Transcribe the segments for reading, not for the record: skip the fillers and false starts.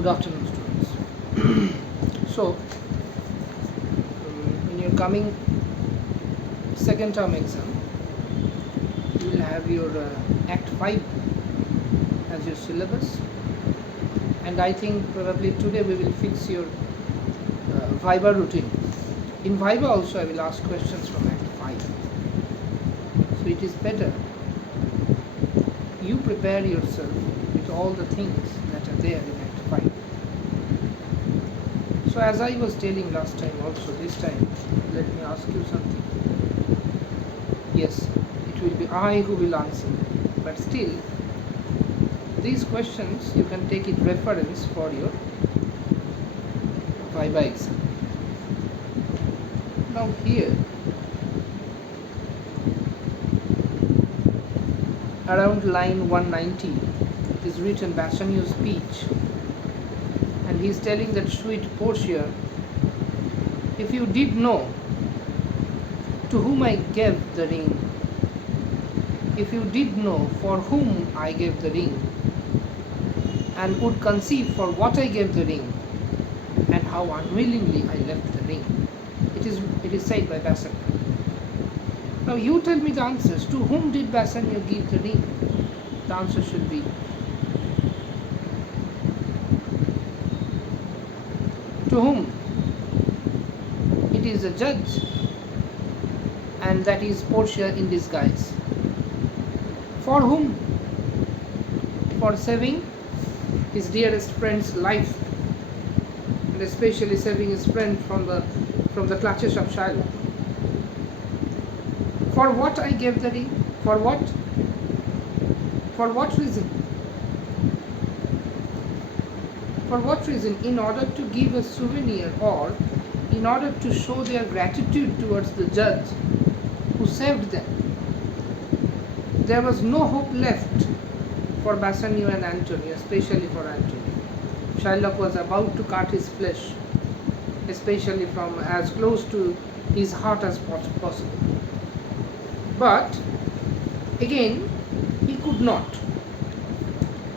Good afternoon, students. So, in your coming second term exam, you will have your Act 5 as your syllabus, and I think probably today we will fix your Viva routine. In Viva also, I will ask questions from Act 5. So, it is better you prepare yourself with all the things that are there in Act 5. So as I was telling last time also, this time let me ask you something. Yes, it will be I who will answer, but still these questions you can take it reference for your Viva exam. Now here, around line 190, it is written Bassanio's speech, and he is telling that sweet Portia, if you did know to whom I gave the ring, if you did know for whom I gave the ring, and would conceive for what I gave the ring, and how unwillingly I left the ring. It is said by Bassanio. Now you tell me the answers. To whom did Bassanio give the ring? The answer should be to whom? It is a judge, and that is Portia in disguise. For whom? For saving his dearest friend's life, and especially saving his friend from the clutches of Shylock. For what I gave the ring? For what? For what reason? For what reason? In order to give a souvenir, or in order to show their gratitude towards the judge who saved them. There was no hope left for Bassanio and Antonio, especially for Antonio. Shylock was about to cut his flesh, especially from as close to his heart as possible. But again, he could not.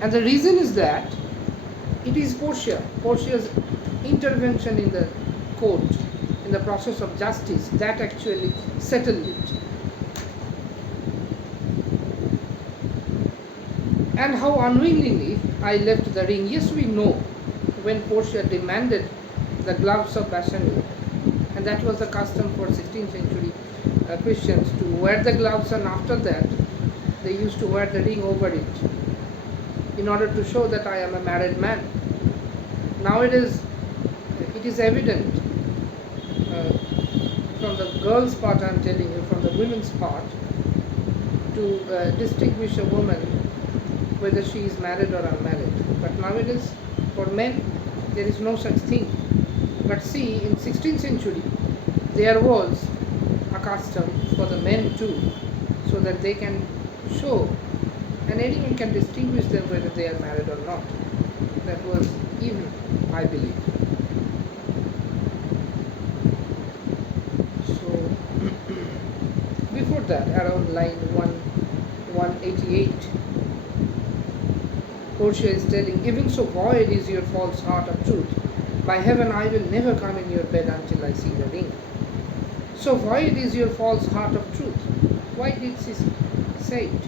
And the reason is that it is Portia's intervention in the court, in the process of justice, that actually settled it. And how unwillingly I left the ring. Yes, we know when Portia demanded the gloves of Bassanio, and that was the custom for 16th century Christians to wear the gloves, and after that they used to wear the ring over it in order to show that I am a married man. Now it is evident from the girl's part, I am telling you, from the women's part, to distinguish a woman whether she is married or unmarried. But nowadays, for men, there is no such thing. But see, in 16th century, there was a custom for the men too, so that they can show, and anyone can distinguish them whether they are married or not. That was even, I believe. So, before that, around line 188, Portia is telling, even so void is your false heart of truth. By heaven, I will never come in your bed until I see the ring. So void is your false heart of truth. Why did she say it?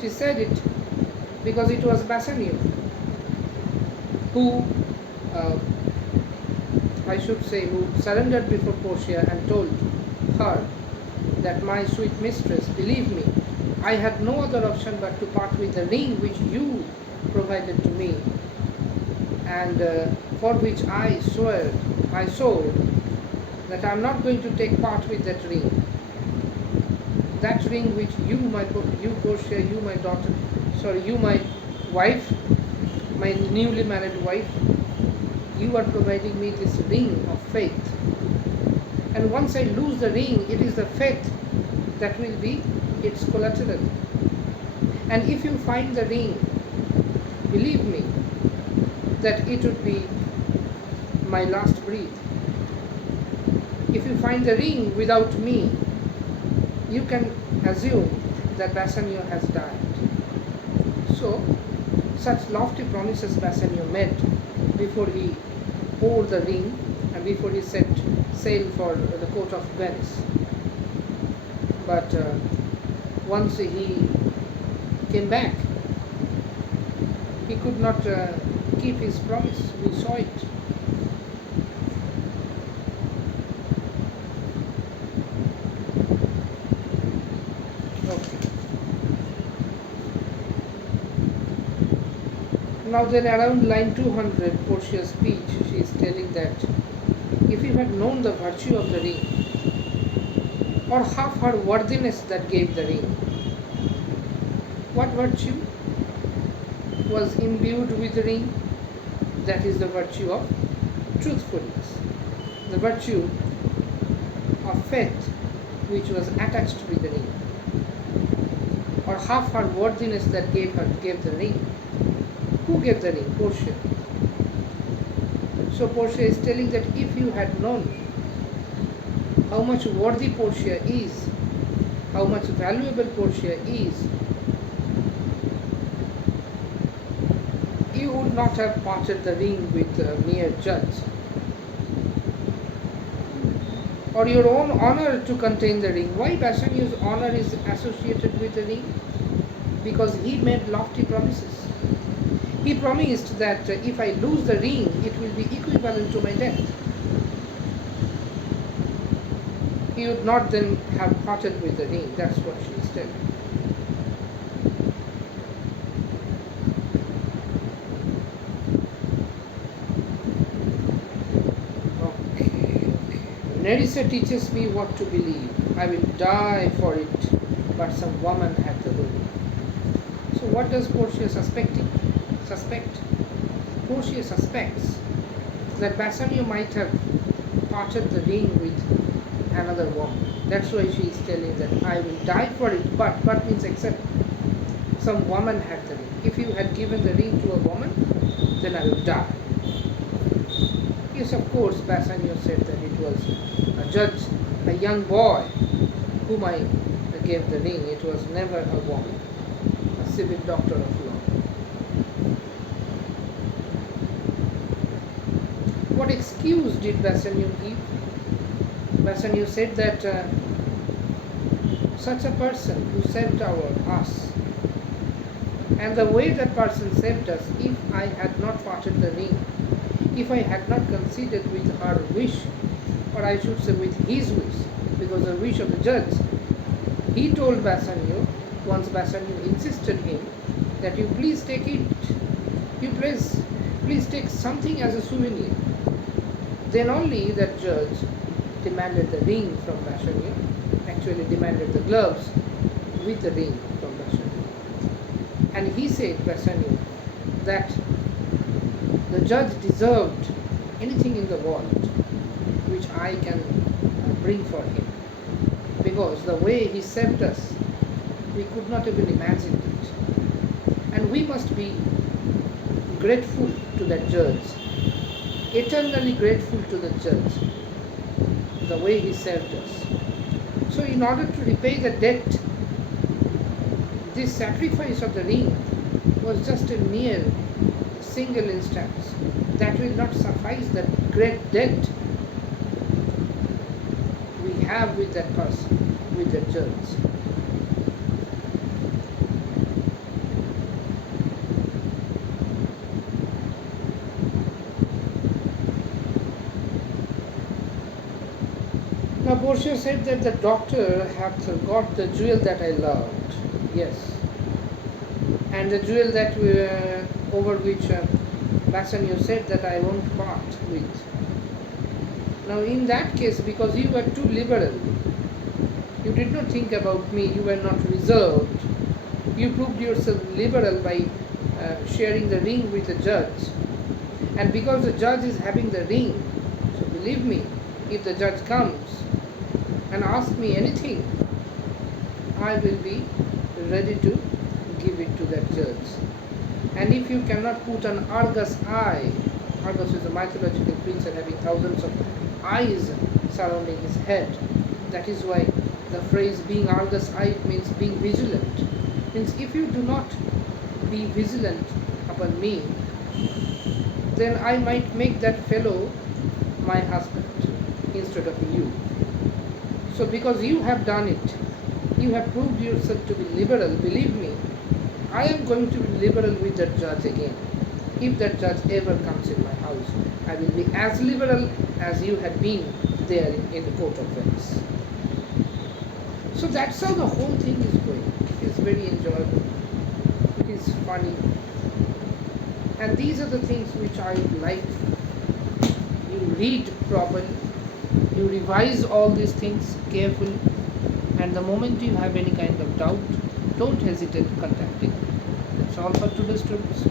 She said it because it was Bassanio who, who surrendered before Portia and told her that, my sweet mistress, believe me, I had no other option but to part with the ring which you provided to me, and for which I swore that I am not going to take part with that ring. That ring which you Portia, you my daughter, you my wife, my newly married wife, you are providing me this ring of faith. And once I lose the ring, it is the faith that will be its collateral. And if you find the ring, believe me, that it would be my last breath. If you find the ring without me, you can assume that Bassanio has died. So Such lofty promises Bassanio made before he wore the ring and before he set sail for the court of Venice. But once he came back, he could not keep his promise. We saw it. Okay. Now then, around line 200, Portia's speech, she is telling that if you had known the virtue of the ring, or half her worthiness that gave the ring, what virtue was imbued with the ring? That is the virtue of truthfulness, the virtue of faith which was attached with the ring, or half her worthiness that gave the ring. Who gave the ring? Portia. So Portia is telling that if you had known how much worthy Portia is, how much valuable Portia is, you would not have parted the ring with a mere judge, or your own honor to contain the ring. Why Bassanio's honor is associated with the ring? Because he made lofty promises. He promised that if I lose the ring, it will be equivalent to my death. He would not then have parted with the ring. That's what she is telling. Nerissa teaches me what to believe. I will die for it, but some woman had the ring. So what does Portia suspect? Portia suspects that Bassanio might have parted the ring with another woman. That's why she is telling that I will die for it, but means except some woman had the ring. If you had given the ring to a woman, then I will die. Yes, of course, Bassanio said that it was a judge, a young boy, whom I gave the ring. It was never a woman, a civil doctor of law. What excuse did Bassanio give? Bassanio said that such a person who saved us, and the way that person saved us, if I had not parted the ring, if I had not considered with her wish, or I should say with his wish, because the wish of the judge, he told Bassanio, once Bassanio insisted him, that you please take it, you please take something as a souvenir. Then only that judge demanded the ring from Bassanio, actually demanded the gloves with the ring from Bassanio. And he said, Bassanio, that the judge deserved anything in the world which I can bring for him, because the way he saved us, we could not even imagine it. And we must be grateful to that judge, eternally grateful to the judge, the way he saved us. So in order to repay the debt, this sacrifice of the ring was just a mere single instance. That will not suffice the great debt we have with that person, with that judge. Now Portia said that the doctor hath got the jewel that I loved. Yes. And the jewel that over which Bassanio said that I won't part with. Now in that case, because you were too liberal, you did not think about me, you were not reserved, you proved yourself liberal by sharing the ring with the judge. And because the judge is having the ring, so believe me, if the judge comes and asks me anything, I will be ready to give it to that judge. And if you cannot put an Argus eye, Argus is a mythological creature having thousands of eyes surrounding his head. That is why the phrase being Argus eye means being vigilant. Means if you do not be vigilant upon me, then I might make that fellow my husband instead of you. So, because you have done it, you have proved yourself to be liberal, believe me, I am going to be liberal with that judge again. If that judge ever comes in my house, I will be as liberal as you had been there in the court of Venice. So that's how the whole thing is going. It is very enjoyable. It is funny. And these are the things which I like. You read properly, you revise all these things carefully, and the moment you have any kind of doubt, don't hesitate contacting me. That's all for today's stories.